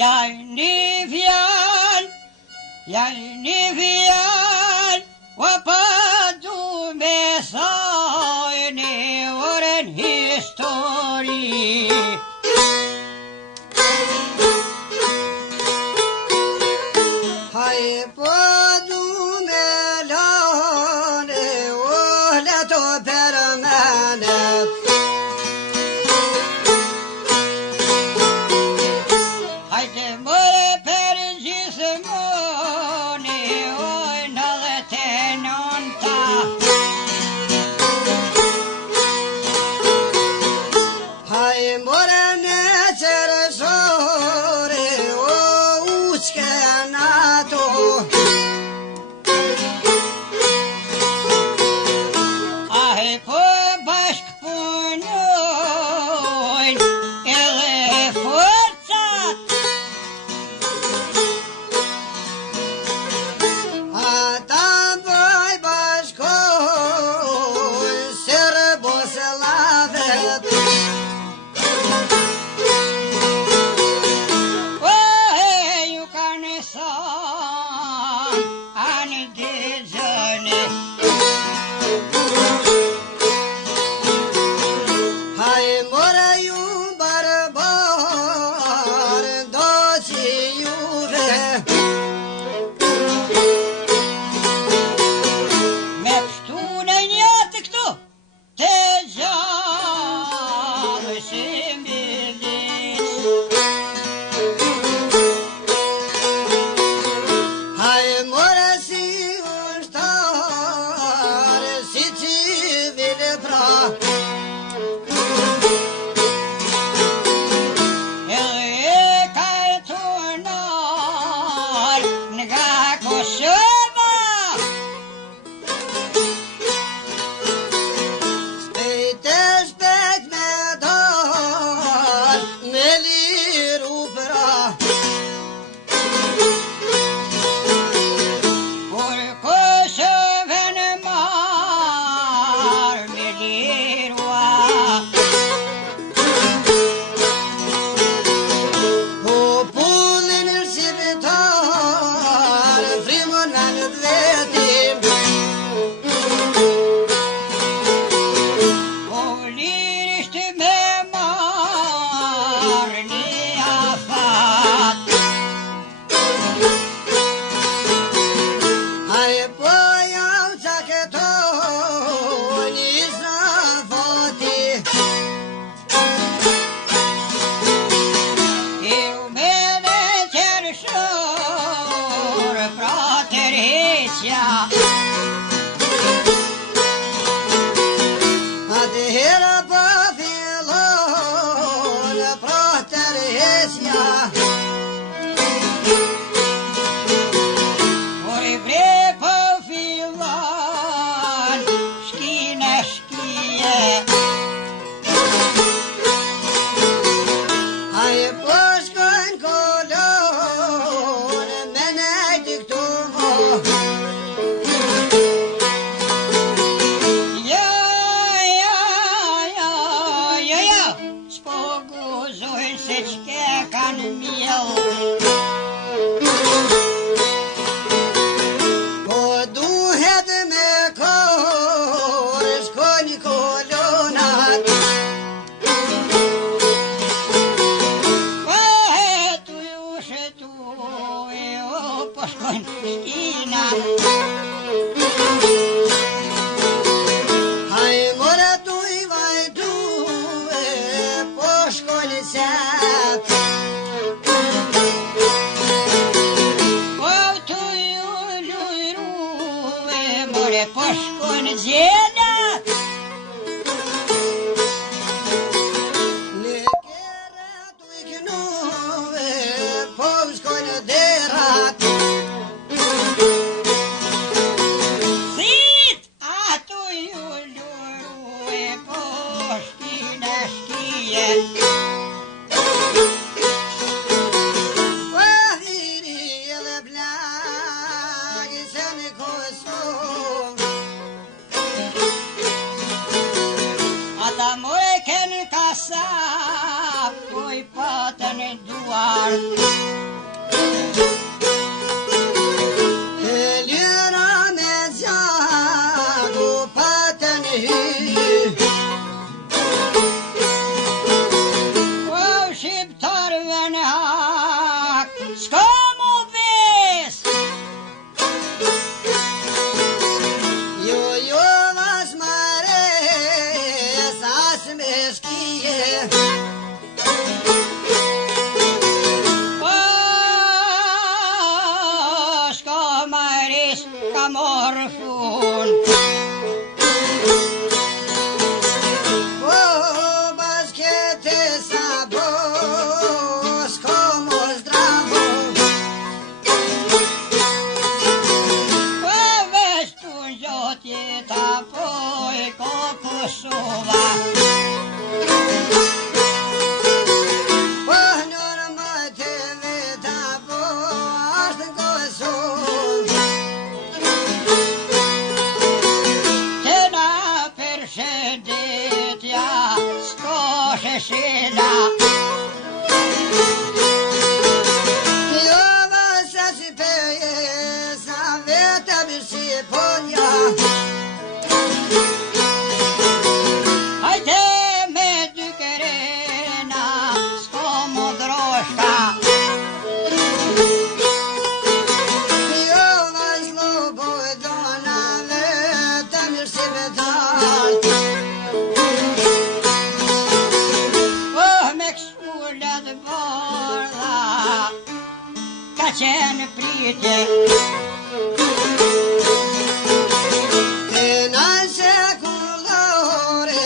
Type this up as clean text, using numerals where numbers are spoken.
يعني فيال وبادو بصايني ورن هيستوري هاي بادو ملاني وهلتو برماني patën duar. E lira me zjagu patën hy. O shqiptarve në hak, s'ka mu ves. Jo vas mare, sas me skije. Ka morë fun. O baskete sabo, s'komo zdravo. O veç tu gjotje ta poj ko Kosova. O norma te veta po ashtë në Kosovë. Shëndetja s'ko sheshina. Jo vasa si peje sa vetëm si ponja. Hajde me dy kerena s'ko mu droshka. Jo vas lobo dona vetëm si vetalt. Ka qenë pritje. E nëse kullore,